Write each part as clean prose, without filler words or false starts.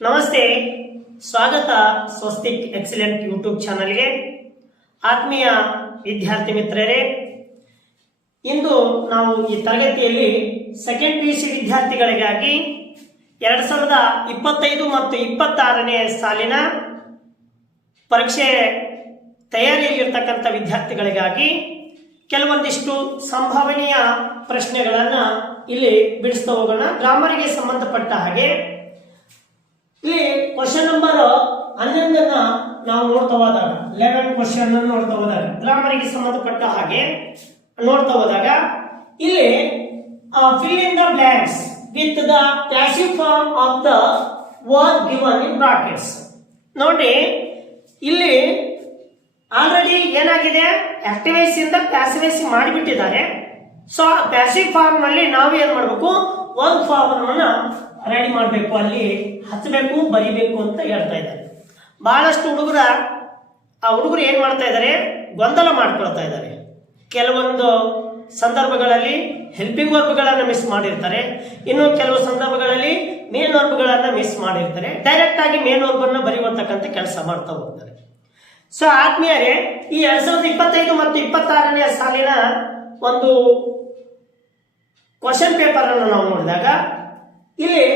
ನಮಸ್ತೆ, ಸ್ವಾಗತ Swastik excellent YouTube ಚಾನಲ್ಗೆ. ಆತ್ಮೀಯ ವಿದ್ಯಾರ್ಥಿ ಮಿತ್ರರೇ, ಇಂದು ನಾವು ಈ ತರಗತಿಯಲ್ಲಿ ಸೆಕೆಂಡ್ PUC ವಿದ್ಯಾರ್ಥಿಗಳಿಗಾಗಿ 2025 ಮತ್ತು 26ನೇ ಸಾಲಿನ ಪರೀಕ್ಷೆ ತಯಾರಿಯಲ್ಲಿರ್ತಕ್ಕಂಥ ವಿದ್ಯಾರ್ಥಿಗಳಿಗಾಗಿ ಕೆಲವೊಂದಿಷ್ಟು ಸಂಭಾವನೀಯ ಪ್ರಶ್ನೆಗಳನ್ನು ಇಲ್ಲಿ ಬಿಡಿಸ್ತಾ ಹೋಗೋಣ. ಗ್ರಾಮರಿಗೆ ಸಂಬಂಧಪಟ್ಟ ಹಾಗೆ ಇಲ್ಲಿ ಕ್ವಶನ್ ನಂಬರ್ 11 ನಾವು ನೋಡ್ತಾ ಹೋದಾಗ 11 ಕ್ವಶನ್ ನೋಡ್ತಾ ಹೋದಾಗ ಗ್ರಾಮರಿಗೆ ಸಂಬಂಧಪಟ್ಟ ಹಾಗೆ ನೋಡ್ತಾ ಹೋದಾಗ ಇಲ್ಲಿ fill in the blanks with the passive form of the word given in brackets. ನೋಡಿ, ಇಲ್ಲಿ ಆಲ್ರೆಡಿ ಏನಾಗಿದೆ, ಆಕ್ಟಿವೈಸ್ ಇಂದ ಪ್ಯಾಸಿವೈಸ್ ಮಾಡಿಬಿಟ್ಟಿದ್ದಾರೆ. ಸೊ ಪ್ಯಾಸಿವ್ ಫಾರ್ಮ್ ಅಲ್ಲಿ ನಾವು ಏನ್ ಮಾಡಬೇಕು, ಒಂದು ಫಾರ್ಮ್ ಅನ್ನ ರೆಡಿ ಮಾಡಬೇಕು, ಅಲ್ಲಿ ಹಚ್ಚಬೇಕು, ಬರಿಬೇಕು ಅಂತ ಹೇಳ್ತಾ ಇದ್ದಾರೆ. ಬಹಳಷ್ಟು ಹುಡುಗರು ಏನ್ ಮಾಡ್ತಾ ಇದ್ದಾರೆ, ಗೊಂದಲ ಮಾಡ್ಕೊಳ್ತಾ ಇದ್ದಾರೆ. ಕೆಲವೊಂದು ಸಂದರ್ಭಗಳಲ್ಲಿ ಹೆಲ್ಪಿಂಗ್ ವರ್ಬ್ಗಳನ್ನು ಮಿಸ್ ಮಾಡಿರ್ತಾರೆ, ಇನ್ನು ಕೆಲವು ಸಂದರ್ಭಗಳಲ್ಲಿ ಮೇನ್ ವರ್ಬ್ಗಳನ್ನು ಮಿಸ್ ಮಾಡಿರ್ತಾರೆ. ಡೈರೆಕ್ಟ್ ಆಗಿ ಮೇನ್ ವರ್ಬ್ ಅನ್ನ ಬರೆಯುವಂತಕ್ಕಂಥ ಕೆಲಸ ಮಾಡ್ತಾ ಹೋಗ್ತಾರೆ. ಸೊ ಆತ್ಮೀಯರೇ, ಈ 2025 ಮತ್ತು 26ನೇ ಸಾಲಿನ ಒಂದು ಕ್ವಶನ್ ಪೇಪರ್ ಅನ್ನು ನಾವು ನೋಡಿದಾಗ ಇಲ್ಲಿ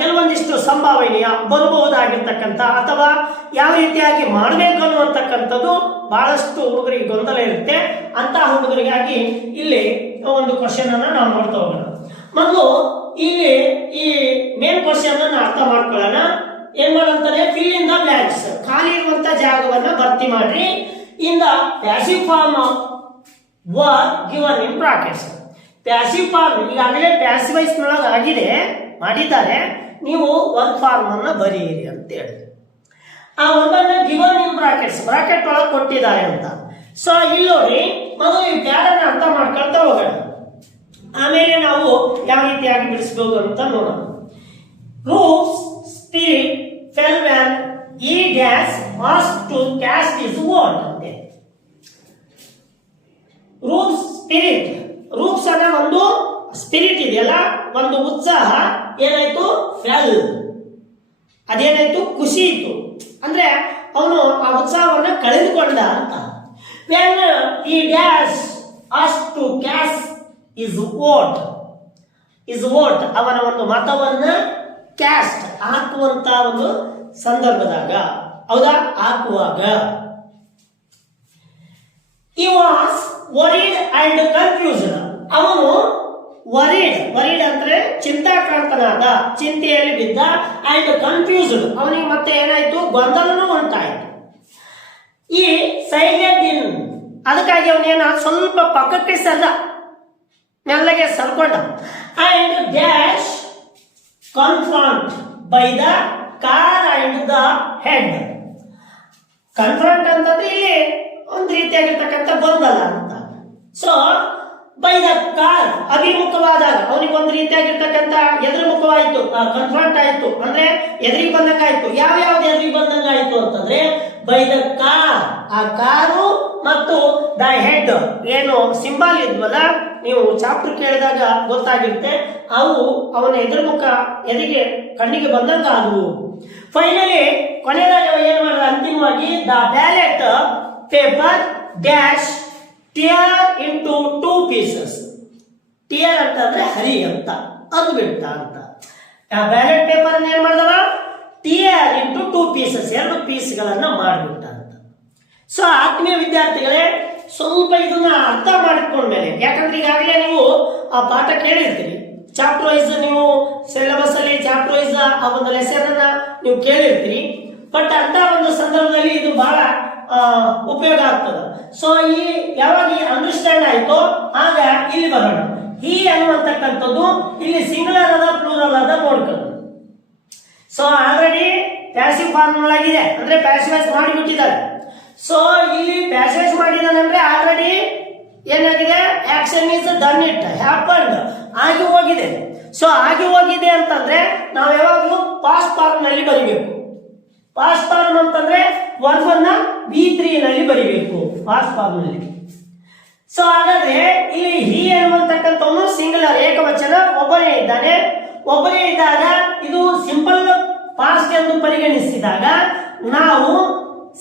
ಕೆಲವೊಂದಿಷ್ಟು ಸಂಭಾವನೀಯ ಬರಬಹುದಾಗಿರ್ತಕ್ಕಂಥ ಅಥವಾ ಯಾವ ರೀತಿಯಾಗಿ ಮಾಡಬೇಕು ಅನ್ನುವಂತಕ್ಕಂಥದ್ದು ಬಹಳಷ್ಟು ಹುಡುಗರಿಗೆ ಗೊಂದಲ ಇರುತ್ತೆ. ಅಂತಹ ಹುಡುಗರಿಗಾಗಿ ಇಲ್ಲಿ ಒಂದು ಕ್ವಶನ್ ಅನ್ನ ನಾವು ನೋಡ್ತಾ ಹೋಗೋಣ. ಮೊದಲು ಇಲ್ಲಿ ಈ ಮೇನ್ ಕ್ವಶನ್ ಅನ್ನ ಅರ್ಥ ಮಾಡ್ಕೊಳ್ಳೋಣ. ಏನ್ ಮಾಡಂತಾರೆ, ಫಿಲ್ ಇನ್ ದ ಬ್ಲಾಂಕ್ಸ್, ಖಾಲಿ ಇರುವಂತ ಜಾಗವನ್ನ ಭರ್ತಿ ಮಾಡ್ರಿ. In the passive form of word given in brackets. Passive form ಈಗಾಗಲೇ ಪ್ಯಾಸಿವೈಸ್ ಆಗಿದೆ, ಮಾಡಿದ್ದಾರೆ. ನೀವು ಒಂದು ಫಾರ್ಮ್ ಅನ್ನ ಬರೆಯಿರಿ ಅಂತ ಹೇಳಿ ಆ ಒಂದನ್ನ ಗಿವನ್ ಇನ್ ಬ್ರಾಕೆಟ್ಸ್, ಬ್ರಾಕೆಟ್ ಒಳಗೆ ಕೊಟ್ಟಿದ್ದಾರೆ ಅಂತ. ಸೊ ಇಲ್ಲಿ ನೋಡಿ, ಮೊದಲು ಈ ಪ್ಯಾಡನ್ನ ಅರ್ಥ ಮಾಡ್ಕೊಳ್ತಾ ಹೋಗೋಣ, ಆಮೇಲೆ ನಾವು ಯಾವ ರೀತಿಯಾಗಿ ಬಿಡಿಸಬಹುದು ಅಂತ ನೋಡೋಣ. Rufus spirit fell when he dash must to cast his vote ಅಂತೆ. ರೂಫ್ಸ್ ಸ್ಪಿರಿಟ್, ರೂಫ್ಸ್ ಅನ್ನ ಒಂದು ಸ್ಪಿರಿಟ್ ಇದೆಯಲ್ಲ, ಒಂದು ಉತ್ಸಾಹ ಏನಾಯ್ತು, ಫೆಲ್, ಅದೇನಾಯ್ತು, ಖುಷಿ ಇತ್ತು. ಅಂದ್ರೆ ಅವನು ಆ ಉತ್ಸಾಹವನ್ನ ಕಳೆದುಕೊಂಡ ಅಂತ. When he dash as to cast his vote, ಅವನ ಒಂದು ಮತವನ್ನ ಕ್ಯಾಸ್ಟ್ ಹಾಕುವಂತ ಒಂದು ಸಂದರ್ಭದಾಗ, ಹೌದಾ, ಹಾಕುವಾಗ he was worried and confused. ಅವನು ವರೀಡ್ ಅಂದ್ರೆ ಚಿಂತಾಕ್ರಾಂತನಾದ, ಚಿಂತೆಯಲ್ಲಿ ಬಿದ್ದ. ಅಂಡ್ ಕನ್ಫ್ಯೂಸ್ಡ್, ಅವನಿಗೆ ಮತ್ತೆ ಏನಾಯ್ತು, ಗೊಂದಲನೂ ಉಂಟಾಯ್ತು. ಈ ಸೈಲೆಂಟ್ ಇನ್, ಅದಕ್ಕಾಗಿ ಅವನೇನ ಸ್ವಲ್ಪ ಪಕ್ಕಕ್ಕೆ ಮೆಲ್ಲಗೆ ಸರ್ಕೊಂಡ. And dash confront by the car and the head. Confront ಅಂತಂದ್ರೆ ಇಲ್ಲಿ ಒಂದು ರೀತಿಯಾಗಿರ್ತಕ್ಕಂಥ ಗೊಂದಲ ಅಂತ. ಸೊ ಬೈ ದ ಕಾರ್, ಅಭಿಮುಖವಾದಾಗ ಅವನಿಗೆ ಒಂದು ರೀತಿಯಾಗಿರ್ತಕ್ಕಂಥ ಎದುರುಮುಖವಾಯಿತು, ಕನ್ಫ್ರಂಟ್ ಆಯ್ತು, ಅಂದ್ರೆ ಎದುರಿಗೆ ಬಂದಂಗ ಆಯ್ತು. ಯಾವ್ಯಾವ್ದು ಎದುರಿಗೆ ಬಂದಂಗ ಆಯ್ತು ಅಂತಂದ್ರೆ ಬೈ ದ ಕಾರ್, ಆ ಕಾರು ಮತ್ತು ದ ಹೆಡ್, ಏನು ಸಿಂಬಲ್ ಇದ್ವಲ್ಲ, ನೀವು ಚಾಪ್ಟರ್ ಕೇಳಿದಾಗ ಗೊತ್ತಾಗಿರುತ್ತೆ, ಅವು ಅವನ ಎದುರುಮುಖ ಎದುರಿಗೆ ಕಣ್ಣಿಗೆ ಬಂದಂಗ ಆದವು. ಫೈನಲಿ ಕೊನೆಯದಾಗ ಏನ್ ಮಾಡಿದ, ಅಂತಿಮವಾಗಿ the ballot paper dash tear into 2 pieces. Tear ಅಂತಂದ್ರೆ ಹರಿ ಅಂತ, ಅದು ಬಿಟ್ಟ ಅಂತ. ಬ್ಯಾಲೆಟ್ ಪೇಪರ್ ಅನ್ನ ಏನ್ ಮಾಡಿದವ, ಟಿಯರ್ ಇಂಟು 2 pieces, 2 ಪೀಸ್ಗಳನ್ನ ಮಾಡಿಬಿಟ್ಟ ಅಂತ. ಸೊ ಆತ್ಮೀಯ ವಿದ್ಯಾರ್ಥಿಗಳೇ, ಸ್ವಲ್ಪ ಇದನ್ನ ಅರ್ಥ ಮಾಡಿಕೊಂಡ್ಮೇಲೆ, ಯಾಕಂದ್ರೆ ಈಗಾಗಲೇ ನೀವು ಆ ಪಾಠ ಕೇಳಿರ್ತೀರಿ, ಚಾಪ್ಟರ್ ವೈಸ್ ನೀವು ಸಿಲೆಬಸ್ ಅಲ್ಲಿ ಚಾಪ್ಟರ್ ವೈಸ್ ಆ ಒಂದು ಲೆಸನ್ ಅನ್ನ ನೀವು ಕೇಳಿರ್ತೀರಿ. ಬಟ್ ಅಂತ ಒಂದು ಸಂದರ್ಭದಲ್ಲಿ ಇದು ಬಹಳ ಉಪಯೋಗ ಆಗ್ತದೆ. ಸೊ ಈ ಯಾವಾಗ ಅಂಡರ್ಸ್ಟ್ಯಾಂಡ್ ಆಯ್ತೋ ಆಗ ಇಲ್ಲಿ ಬರೋಣ. ಈ ಅನ್ನುವಂತಕ್ಕಂಥದ್ದು ಇಲ್ಲಿ ಸಿಂಗುಲರ್ ಅದ, ಪ್ಲೂರಲ್ ಅದ ನೋಡ್ಕೊಳ್ಳೋಣ. ಸೊ ಆಲ್ರೆಡಿ ಪ್ಯಾಸಿವ್ ಫಾರ್ಮ್ ಒಳಗಿದೆ, ಅಂದ್ರೆ ಪ್ಯಾಸಿವೈಸ್ ಮಾಡಿಬಿಟ್ಟಿದ್ದಾರೆ. ಸೊ ಇಲ್ಲಿ ಪ್ಯಾಸಿವೈಸ್ ಮಾಡಿದಾನೆ ಅಂದ್ರೆ ಆಲ್ರೆಡಿ ಏನಾಗಿದೆ, action is done, it happened, ಆಗಿ ಹೋಗಿದೆ. ಸೊ ಆಗಿ ಹೋಗಿದೆ ಅಂತಂದ್ರೆ ನಾವು ಯಾವಾಗಲೂ ಪಾಸ್ಟ್ ಫಾರ್ಮ್ ನಲ್ಲಿ ಬರಿಬೇಕು. ಪಾಸ್ಟ್ ಫಾರ್ಮ್ ಅಂತಂದ್ರೆ ವರ್ಬನ್ನ V3 ನಲ್ಲಿ ಬರಿಬೇಕು, ಪಾಸ್ಟ್ ಫಾರ್ಮ್ ನಲ್ಲಿ. ಸೊ ಹಾಗಾದ್ರೆ ಇಲ್ಲಿ ಹಿ ಅನ್ನುವಂತಕ್ಕಂಥವನು ಸಿಂಗುಲರ್, ಏಕವಚನ, ಒಬ್ಬನೇ ಇದ್ದಾನೆ. ಒಬ್ಬನೇ ಇದ್ದಾಗ ಇದು ಸಿಂಪಲ್ ಪಾಸ್ಟ್ ಎಂದು ಪರಿಗಣಿಸಿದಾಗ ನಾವು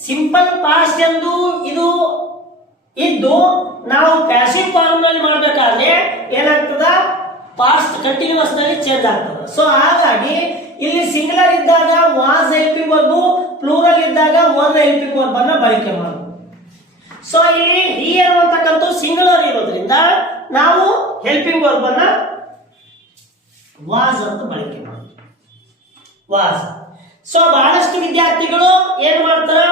ಸಿಂಪಲ್ ಪಾಸ್ಟ್ ಎಂದು ಇದು ಇದ್ದು ನಾವು ಪ್ಯಾಸಿವ್ ಫಾರ್ಮ್ ನಲ್ಲಿ ಮಾಡಬೇಕಾದ್ರೆ ಏನಾಗ್ತದ ಪಾಸ್ಟ್ ಕಂಟಿನ್ಯೂಸ್ ನಲ್ಲಿ ಚೇಂಜ್ ಆಗ್ತದೆ. ಸೊ ಹಾಗಾಗಿ ಇಲ್ಲಿ ಸಿಂಗುಲರ್ ಇದ್ದಾಗ ವಾಸ್ ಹೆಲ್ಪಿಂಗ್ ವರ್ಬ್, ಪ್ಲೂರಲ್ ಇದ್ದಾಗ ವರ್ ಹೆಲ್ಪಿಂಗ್ ವರ್ಬ್ ಅನ್ನ ಬಳಕೆ ಮಾಡೋದು. ಸೊ ಇಲ್ಲಿ ಹಿ ಅನ್ನುವಂತಕ್ಕಂಥ ಸಿಂಗುಲರ್ ಇರೋದ್ರಿಂದ ನಾವು ಹೆಲ್ಪಿಂಗ್ ವರ್ಬ್ ಅನ್ನ ವಾಸ್ ಅಂತ ಬಳಕೆ ಮಾಡೋದು, ವಾಸ್. ಸೊ ಬಹಳಷ್ಟು ವಿದ್ಯಾರ್ಥಿಗಳು ಏನ್ ಮಾಡ್ತಾರ,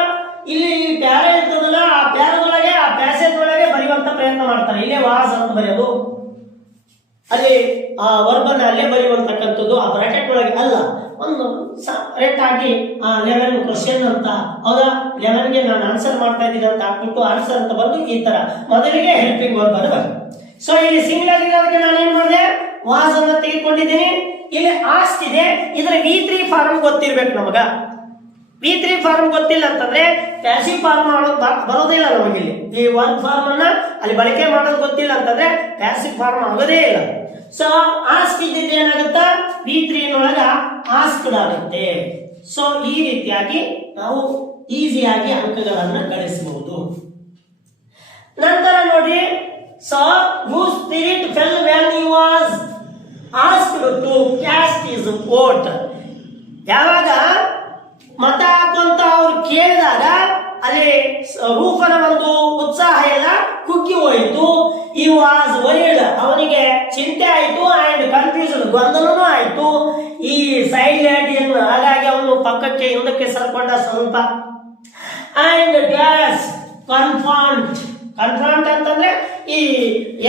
ಇಲ್ಲಿ ಪ್ಯಾರ ಇರ್ತದಲ್ಲ ಆ ಪ್ಯಾರದೊಳಗೆ ಆ ಪ್ಯಾಸೇಜ್ ಒಳಗೆ ಬರೆಯುವಂತ ಪ್ರಯತ್ನ ಮಾಡ್ತಾರೆ. ಇಲ್ಲೇ ವಾಸ್ ಅಂತ ಬರೆಯೋದು, ಅಲ್ಲಿ ಆ ವರ್ಬನ್ನ ಅಲ್ಲೇ ಬರೆಯುವಂತಕ್ಕಂಥದ್ದು ಆ ಬ್ರಾಕೆಟ್ ಒಳಗೆ ಅಲ್ಲ, ಒಂದು ಕರೆಕ್ಟ್ ಆಗಿ 11 ಕ್ವಶನ್ ಅಂತ, ಹೌದಾ 11ಗೆ ನಾನು ಆನ್ಸರ್ ಮಾಡ್ತಾ ಇದ್ದೀನಿ ಅಂತ ಹಾಕ್ಬಿಟ್ಟು ಆನ್ಸರ್ ಅಂತ ಬಂದು ಈ ತರ ಮೊದಲಿಗೆ ಹೆಲ್ಪಿಂಗ್ ವರ್ಬ್ ಅನ್ನು ಬರ್ತದೆ. ಸೊ ಇಲ್ಲಿ ಸಿಂಗುಲರ್ ಇರೋದಕ್ಕೆ ನಾನು ಏನ್ ಮಾಡಿದೆ, ವಾಸ್ ಅನ್ನ ತೆಗೆದುಕೊಂಡಿದ್ದೀನಿ. ಇಲ್ಲಿ ಆಸ್ಟ್ ಇದೆ, ಇದರ V3 ಫಾರ್ಮ್ ಗೊತ್ತಿರ್ಬೇಕು ನಮಗ. V3 ಫಾರ್ಮ್ ಗೊತ್ತಿಲ್ಲ ಅಂತಂದ್ರೆ ಪ್ಯಾಸಿವ್ ಫಾರ್ಮ್ ಬರೋದಿಲ್ಲ ನಮಗಿಲ್ಲಿ. ಈ ವರ್ಬ್ ಫಾರ್ಮ್ ಅನ್ನ ಅಲ್ಲಿ ಬಳಕೆ ಮಾಡೋದು ಗೊತ್ತಿಲ್ಲ ಅಂತಂದ್ರೆ ಪ್ಯಾಸಿವ್ ಫಾರ್ಮ್ ಆಗೋದೇ ಇಲ್ಲ. ಸೊ ಆಸ್ಕ್ ಇದ್ದಿದ್ದು ಏನಾಗುತ್ತಾ, V3 ನೊಳಗ ಆಸ್ಕ್ಡ್ ಆಗುತ್ತೆ. ಸೊ ಈ ರೀತಿಯಾಗಿ ನಾವು ಈಸಿಯಾಗಿ ಅಂಕಗಳನ್ನು ಗಳಿಸಬಹುದು. ನಂತರ ನೋಡಿ, so whose spirit fell when he was asked to cast his vote. ಯಾವಾಗ ಮತ ಹಾಕುವಂತ ಅವ್ರು ಕೇಳಿದಾಗ ಅಲ್ಲಿ ರೂಫನ ಒಂದು ಉತ್ಸಾಹ ಎಲ್ಲ ಕುಗ್ಗಿ ಹೋಯಿತು. ಈ ವಾಸ್ ವರಿಡ್, ಅವನಿಗೆ ಚಿಂತೆ ಆಯಿತು, ಅಂಡ್ ಕನ್ಫ್ಯೂಷನ್ ಗೊಂದಲನೂ ಆಯಿತು. ಈ ಸೈಲೆಂಟ್ ಹಾಗಾಗಿ ಅವನು ಪಕ್ಕಕ್ಕೆ ಹಿಂದಕ್ಕೆ ಸರ್ಕೊಂಡ ಸ್ವಲ್ಪ. ಅಂಡ್ ಡ್ಯಾಸ್ ಕನ್ಫಾಂಟ್, ಕನ್ಫಾಂಟ್ ಅಂತಂದ್ರೆ ಈ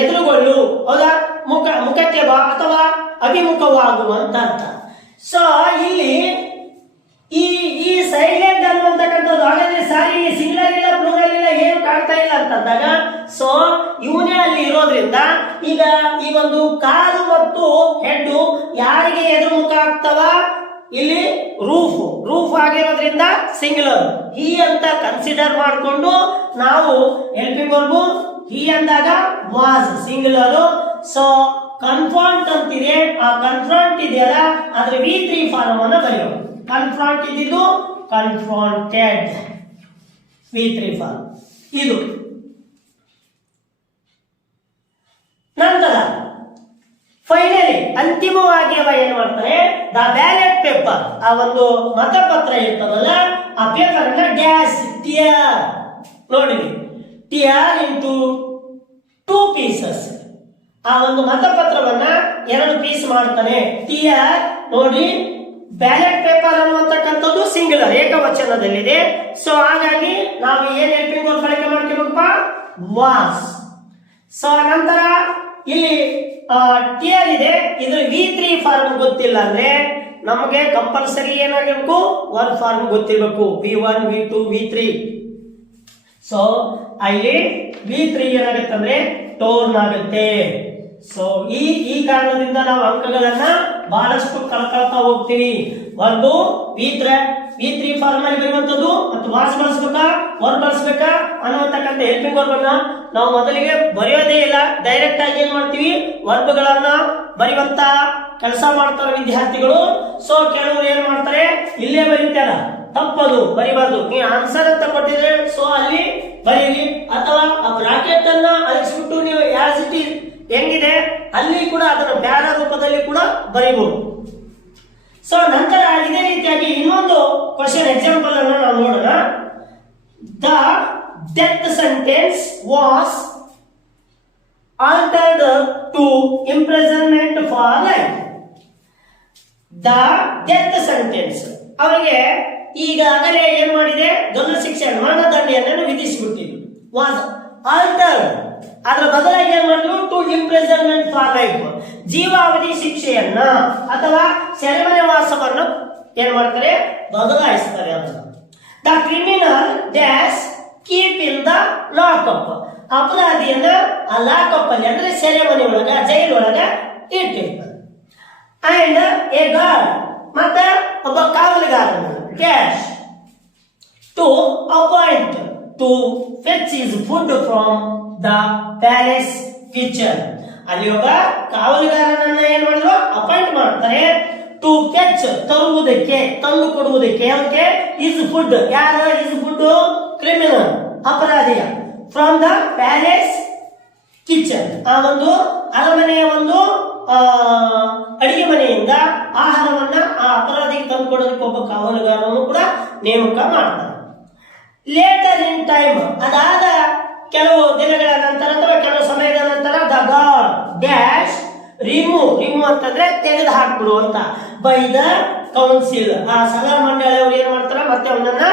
ಎದುರುಗೊಳ್ಳು, ಹೌದಾ, ಮುಖಕ್ಕೆ ಬಾ ಅಥವಾ ಅಭಿಮುಖವಾಗುವಂತ ಅರ್ಥ. ಸೊ ಇಲ್ಲಿ ಈ ಸೈಲೆಂಟ್ ಅನ್ನುವಂತಕ್ಕಂಥದ್ದು ಹಾಗಾದ್ರೆ ಸಾರಿ ಇಲ್ಲಿ ಸಿಂಗುಲರ್ ಇಲ್ಲ ಪ್ಲೂರಲ್ ಇಲ್ಲ ಏನು ಕಾಣ್ತಾ ಇಲ್ಲ ಅಂತಂದಾಗ ಸೊ ಇವನೇ ಅಲ್ಲಿ ಇರೋದ್ರಿಂದ ಈಗ ಈ ಒಂದು ಕಾಲು ಮತ್ತು ಹೆಡ್ ಯಾರಿಗೆ ಎದುರು ಮುಖ ಆಗ್ತವ, ಇಲ್ಲಿ ರೂಫ್ ಆಗಿರೋದ್ರಿಂದ ಸಿಂಗುಲರ್ ಹಿ ಅಂತ ಕನ್ಸಿಡರ್ ಮಾಡಿಕೊಂಡು ನಾವು ಹೆಲ್ಪಿಂಗ್ ವರ್ಬ್ ಹಿ ಅಂದಾಗ ವಾಸ್ ಸಿಂಗುಲರ್. ಸೊ ಕನ್ಫ್ರಾಂಟ್ ಅಂತಿದೆ, ಆ ಕನ್ಫ್ರಾಂಟ್ ಇದೆಯಲ್ಲ ಅದ್ರ V3 ಫಾರ್ಮ್ ಅನ್ನ ಬರೆಯೋದು. ಕನ್ಫ್ರಾಂಟ್ ಇದ್ದಿದ್ದು ಕನ್ಫ್ರಾಂಟೆಡ್, V3 ಫಾರ್ಮ್ ಇದು. ನಂತರ ಫೈನಲಿ ಅಂತಿಮವಾಗಿ ಅವ ಏನ್ ಮಾಡ್ತಾರೆ, ದ ಬ್ಯಾಲೆಟ್ ಪೇಪರ್, ಆ ಒಂದು ಮತಪತ್ರ ಇರ್ತದಲ್ಲ ಆ ಪೇಪರ್ ಅನ್ನ ಡ್ಯಾಶ್ ಟಿಯರ್, ನೋಡಿ ಟಿಯರ್ ಇಂಟು 2 ಪೀಸಸ್. ಆ ಒಂದು ಮತಪತ್ರವನ್ನ 2 ಪೀಸ್ ಮಾಡ್ತಾನೆ. ಟಿಯರ್ ನೋಡಿ, ಬ್ಯಾಲೆಟ್ ಪೇಪರ್ ಅನ್ನುವಂತಕ್ಕಂಥದ್ದು ಸಿಂಗುಲರ್ ಏಕವಚನದಲ್ಲಿದೆ. ಸೊ ಹಾಗಾಗಿ ನಾವು ಏನ್ ಹೆಲ್ಪಿಂಗ್ ವರ್ಬ್ ಬಳಕೆ ಮಾಡ್ಕೋಬೇಕಪ್ಪ, ವಾಸ್. ಸೊ ನಂತರ ಇಲ್ಲಿ ಟಿಯರ್ ಇದೆ, ಇದ್ರ V3 ಫಾರ್ಮ್ ಗೊತ್ತಿಲ್ಲ ಅಂದ್ರೆ ನಮಗೆ ಕಂಪಲ್ಸರಿ ಏನಾಗಿರ್ಬೇಕು, ವರ್ಬ್ ಫಾರ್ಮ್ ಗೊತ್ತಿರಬೇಕು. V1 V2 V3. ಸೊ ಅಲ್ಲಿ V3 ಏನಾಗುತ್ತೆ ಅಂದ್ರೆ ಟೋರ್ನ್ ಆಗುತ್ತೆ. ಸೊ ಈ ಕಾರಣದಿಂದ ನಾವು ಅಂಕಗಳನ್ನ ಬಹಳಷ್ಟು ಕಳ್ಕೊಳ್ತಾ ಹೋಗ್ತೀವಿ. ಒಂದು V3 ಫಾರ್ಮ್ ಅಲ್ಲಿ ಬರುವಂತದ್ದು ಮತ್ತು ವಾಸ್ ಬಳಸಬೇಕಾ ವರ್ಬ್ ಬಳಸಬೇಕಾ ಅನ್ನುವಂತಕ್ಕಂಥ ಹೆಲ್ಪಿಂಗ್ ವರ್ಬ್ ಅನ್ನ ನಾವು ಮೊದಲಿಗೆ ಬರೆಯೋದೇ ಇಲ್ಲ, ಡೈರೆಕ್ಟ್ ಆಗಿ ಏನ್ ಮಾಡ್ತೀವಿ, ವರ್ಬ್ಗಳನ್ನ ಬರೆಯುವಂತ ಕೆಲಸ ಮಾಡ್ತಾರೆ ವಿದ್ಯಾರ್ಥಿಗಳು. ಸೊ ಕೆಲವರು ಏನ್ ಮಾಡ್ತಾರೆ, ಇಲ್ಲೇ ಬರೀತಾರ, ತಪ್ಪದು, ಬರಿಬಾರ್ದು. ನೀವು ಆನ್ಸರ್ ಅಂತ ಕೊಟ್ಟಿದ್ರೆ ಸೊ ಅಲ್ಲಿ ಬರೀರಿ, ಅಥವಾ ಆ ಬ್ರಾಕೆಟ್ ಅನ್ನ ಅಳಿಸ್ಬಿಟ್ಟು ನೀವು ಆಸ್ ಇಟ್ ಈಸ್ ಹೆಂಗಿದೆ ಅಲ್ಲಿ ಕೂಡ ಅದನ್ನ ಬ್ಯಾರ ರೂಪದಲ್ಲಿ ಕೂಡ ಬರೀಬಹುದು. ಸೊ ನಂತರ ಇದೇ ರೀತಿಯಾಗಿ ಇನ್ನೊಂದು ಕ್ವಶನ್ ಎಕ್ಸಾಂಪಲ್ ಅನ್ನು ನಾವು ನೋಡೋಣ. The death sentence was altered to imprisonment for life. The death sentence ಅವರಿಗೆ ಈಗಾಗಲೇ ಏನ್ ಮಾಡಿದೆ, ಗಲ್ಲು ಶಿಕ್ಷೆ ಮರಣದಂಡನೆಯನ್ನು ವಿಧಿಸಿಬಿಟ್ಟಿದ್ರು. ವಾಸ್ ಆಲ್ಟರ್ಡ್, ಅದರ ಬದಲಾಗಿ ಏನ್ ಮಾಡಿದ್ರು, ಟು ಇಂಪ್ರಿಸನ್ಮೆಂಟ್ ಫಾರ್ ಲೈಫ್, ಜೀವಾವಧಿ ಶಿಕ್ಷೆಯನ್ನ ಅಥವಾ ಸೆರೆಮನೆ ವಾಸವನ್ನು ಏನ್ ಮಾಡ್ತಾರೆ, ಬದಲಾಯಿಸ್ತಾರೆ. ಅದನ್ನು the criminal dash keep in the lockup, ಅಪರಾಧಿಯನ್ನ ಆ ಲಾಕಪ್ ಅಲ್ಲಿ ಅಂದ್ರೆ ಸೆರೆಮನೆ ಒಳಗ ಜೈಲೊಳಗ ಇಟ್ಟಿರ್ತಾರೆ. ಅಂಡ್ ಎ ಗಾರ್ಡ್, ಮತ್ತೆ ಒಬ್ಬ ಕಾವಲುಗಾರನ dash to appoint to fetch his food from the palace kitchen. ಅಲ್ಲಿ ಒಬ್ಬ ಕಾವಲುಗಾರನನ್ನ ಏನ್ ಮಾಡಿದ್ರು, ಅಪಾಯಿಂಟ್ ಮಾಡ್ತಾರೆ. ಟು ಟು ಫೆಚ್ ತರುವುದಕ್ಕೆ, ತಂದು ಕೊಡುವುದಕ್ಕೆ. ಅದಕ್ಕೆ ಇಸ್ ಫುಡ್, ಯಾರು ಇಸ್ ಫುಡ್? ಕ್ರಿಮಿನಲ್, ಅಪರಾಧಿಯ. ಫ್ರಮ್ ದ ಪ್ಯಾಲೇಸ್ ಕಿಚನ್, ಆ ಒಂದು ಅರಮನೆಯ ಒಂದು ಅಡಿಗೆ ಮನೆಯಿಂದ ಆಹಾರವನ್ನ ಆ ಅಪರಾಧಿಗೆ ತಂದು ಕೊಡೋದಕ್ಕೆ ಒಬ್ಬ ಕಾವಲುಗಾರನು ಕೂಡ ನೇಮಕ ಮಾಡ್ತಾರೆ. ಲೇಟರ್ ಇನ್ ಟೈಮ್, ಅದಾದ ಕೆಲವು ದಿನಗಳ ನಂತರ ಅಥವಾ ಕೆಲವು ಸಮಯದ ನಂತರ ದ ಗಾಡ್ ಡ್ಯಾಶ್ ರಿಮೂವ್ ಅಂತಂದ್ರೆ ತೆಗೆದು ಹಾಕ್ಬಿಡು ಅಂತ, ಬೈ ದ ಕೌನ್ಸಿಲ್, ಆ ಸಲಹಾ ಮಂಡಳಿಯವರು ಏನ್ ಮಾಡ್ತಾರ, ಮತ್ತೆ ಅವನನ್ನ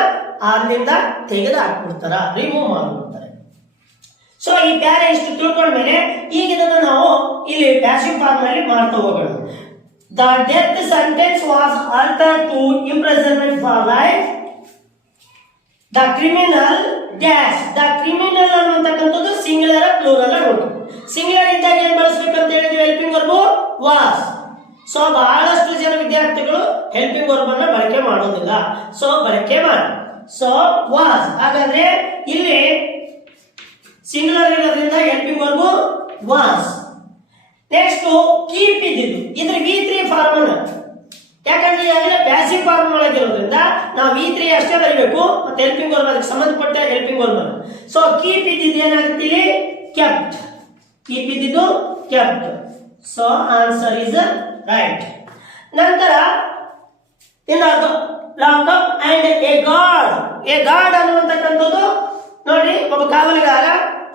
ಅಲ್ಲಿಂದ ತೆಗೆದು ಹಾಕ್ಬಿಡ್ತಾರ, ರಿಮೂವ್ ಮಾಡ್ಬಿಡ್ತಾರೆ. ಸೊ ಈ ಪ್ಯಾರೆ ಇಷ್ಟು ತಿಳ್ಕೊಂಡ್ಮೇಲೆ ಈಗ ಇದನ್ನು ನಾವು ಇಲ್ಲಿ ಪ್ಯಾಸಿವ್ ಫಾರ್ಮ್ ನಲ್ಲಿ ಮಾಡ್ತಾ ಹೋಗೋಣ. The death sentence was altered to imprisonment for life. The criminal dash, the criminal ಅನ್ನುವಂತಕ್ಕಂಥದ್ದು ಸಿಂಗ್ಯುಲರ್ ಪ್ಲೂರಲ್ ಉಂಟು. ಸಿಂಗ್ಯುಲರ್ ಇದ್ದಾಗ ಏನ್ ಬಳಸಬೇಕಂತ ಹೇಳಿದ್ವಿ, ಹೆಲ್ಪಿಂಗ್ ವರ್ಬ್ ವಾಸ್. ಸೊ ಬಹಳಷ್ಟು ಜನ ವಿದ್ಯಾರ್ಥಿಗಳು ಹೆಲ್ಪಿಂಗ್ ವರ್ಬ್ ಅನ್ನ ಬಳಕೆ ಮಾಡೋದಿಲ್ಲ, ಸೊ ಬಳಕೆ ಮಾಡಿ. ಸೊ ವಾಸ್, ಹಾಗಾದ್ರೆ ಇಲ್ಲಿ ಸಿಂಗ್ಯುಲರ್ ಇರೋದ್ರಿಂದ helping verb was. Next keep ಇದ್ದಿದ್ದು, ಇದ್ರ V3 ಫಾರ್ಮ್ ಅನ್ನ, ಯಾಕಂದ್ರೆ ಈಗಾಗಲೇ ಪ್ಯಾಸಿವ್ ಫಾರ್ಮ್ ಒಳಗಿರೋದ್ರಿಂದ ನಾವು V3 ಅಷ್ಟೇ ಬರೀಬೇಕು, ಮತ್ತೆ ಹೆಲ್ಪಿಂಗ್ ವರ್ಬ್ ಅದಕ್ಕೆ ಸಂಬಂಧಪಟ್ಟ ಹೆಲ್ಪಿಂಗ್ ವರ್ಬ್. ಸೊ ಕೀಪ್ ಇದ್ದಿದ್ದು ಏನಾಗುತ್ತೆ ಇಲ್ಲಿ, ಕೆಪ್ಟ್. ಕೀಪ್ ಇದ್ದಿದ್ದು kept. So answer is right. ನಂತರ lock up and a guard. A guard ಅನ್ನುವಂತಕ್ಕಂಥದ್ದು ನೋಡಿ, ಒಬ್ಬ ಕಾವಲುಗಾರ,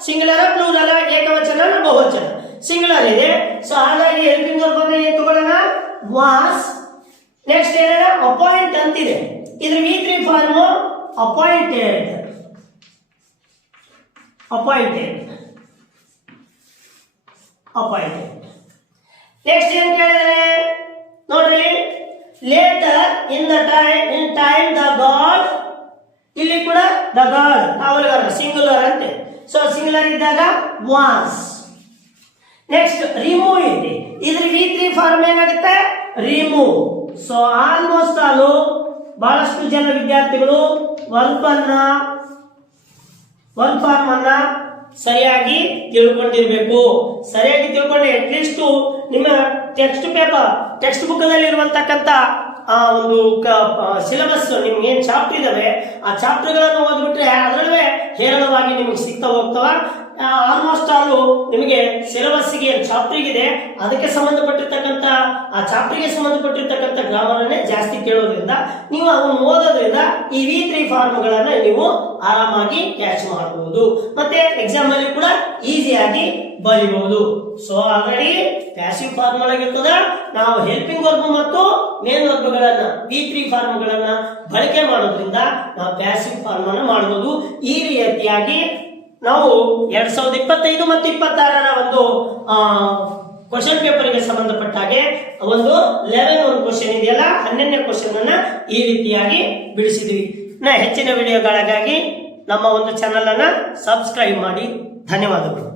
ಸಿಂಗ್ಯುಲರ್ ಪ್ಲೂರಲ್, ಏಕವಚನ ಬಹುವಚನ. ಸಿಂಗ್ಯುಲರ್ ಇದೆ, ಸೊ ಹಾಗಾಗಿ ಹೆಲ್ಪಿಂಗ್ ವರ್ಬ್ ಅಂದ್ರೆ ಏನು ತಗೊಳ್ಳೋಣ, ವಾಸ್. ನೆಕ್ಸ್ಟ್ ಏನ ಅಪಾಯಿಂಟ್ ಅಂತಿದೆ, ಇದ್ರ V3 form appointed. Appointed appointed. Next ಏನ್ ಕೇಳಿದ್ರೆ ನೋಡ್ರಿ, later in time the guard. ಇಲ್ಲಿ ಕೂಡ ದ ಗಾಡ್ ಕಾವಲುಗಾರ ಸಿಂಗ್ಯುಲರ್ ಅಂತೆ, ಸೊ ಸಿಂಗ್ಯುಲರ್ ಇದ್ದಾಗ ವಾಸ್. ನೆಕ್ಸ್ಟ್ ರಿಮೂವ್ ಇದೆ, ಇದ್ರ V3 ಫಾರ್ಮ್ ಏನಾಗುತ್ತೆ, ರಿಮೂವ್. ಸೊ ಆಲ್ಮೋಸ್ಟ್ ಆಲ್ ಬಹಳಷ್ಟು ಜನ ವಿದ್ಯಾರ್ಥಿಗಳು ವರ್ಬ್ ಫಾರ್ಮ್ ಅನ್ನ ಸರಿಯಾಗಿ ತಿಳ್ಕೊಂಡಿರ್ಬೇಕು. ಸರಿಯಾಗಿ ತಿಳ್ಕೊಂಡ್ರೆ ಅಟ್ಲೀಸ್ಟ್ ನಿಮ್ಮ ಟೆಕ್ಸ್ಟ್ ಬುಕ್ ನಲ್ಲಿ ಇರುವಂತಕ್ಕಂತ ಒಂದು ಸಿಲೆಬಸ್, ನಿಮ್ಗೆ ಏನ್ ಚಾಪ್ಟರ್ ಇದಾವೆ ಆ ಚಾಪ್ಟರ್ ಗಳನ್ನು ಓದ್ಬಿಟ್ರೆ ಅದರಲ್ಲೇ ಹೇರಳವಾಗಿ ನಿಮ್ಗೆ ಸಿಗ್ತಾ ಹೋಗ್ತಾವ. ಆಲ್ಮೋಸ್ಟ್ ಆಲ್ ನಿಮಗೆ ಸಿಲೆಬಸ್ ಗೆ ಚಾಪ್ಟರ್ ಇದೆ, ಅದಕ್ಕೆ ಸಂಬಂಧಪಟ್ಟಿರ್ತಕ್ಕಂಥ ಆ ಚಾಪ್ಟರ್ ಗೆ ಸಂಬಂಧಪಟ್ಟಿರ್ತಕ್ಕಂಥ ಗ್ರಾಮರ್ ಅನ್ನೇ ಜಾಸ್ತಿ ಕೇಳೋದ್ರಿಂದ ನೀವು ಅದನ್ನು ಓದೋದ್ರಿಂದ ಈ V3 ಫಾರ್ಮ್ ಗಳನ್ನ ನೀವು ಆರಾಮಾಗಿ ಕ್ಯಾಚ್ ಮಾಡಬಹುದು, ಮತ್ತೆ ಎಕ್ಸಾಮ್ ಅಲ್ಲಿ ಕೂಡ ಈಸಿಯಾಗಿ ಬರೀಬಹುದು. ಸೊ ಆಲ್ರೆಡಿ ಪ್ಯಾಸಿವ್ ಫಾರ್ಮ್ ಒಳಗಿರ್ತದ, ನಾವು ಹೆಲ್ಪಿಂಗ್ ವರ್ಬ್ ಮತ್ತು ಮೇನ್ ವರ್ಬ್ ಗಳನ್ನ V3 ಫಾರ್ಮ್ ಗಳನ್ನ ಬಳಕೆ ಮಾಡೋದ್ರಿಂದ ನಾವು ಪ್ಯಾಸಿವ್ ಫಾರ್ಮ್ ಅನ್ನ ಮಾಡಬಹುದು. ಈ ರೀತಿಯಾಗಿ ನಾವು 2025 ಮತ್ತು 26ರ ಒಂದು ಕ್ವಶನ್ ಪೇಪರ್ ಗೆ ಸಂಬಂಧಪಟ್ಟ ಹಾಗೆ ಒಂದು 11 ಕ್ವಶನ್ ಇದೆಯಲ್ಲ, 12ನೇ ಕ್ವಶನ್ ಅನ್ನ ಈ ರೀತಿಯಾಗಿ ಬಿಡಿಸಿದ್ವಿ. ಹೆಚ್ಚಿನ ವಿಡಿಯೋಗಳಿಗಾಗಿ ನಮ್ಮ ಒಂದು ಚಾನೆಲ್ ಅನ್ನ ಸಬ್ಸ್ಕ್ರೈಬ್ ಮಾಡಿ. ಧನ್ಯವಾದಗಳು.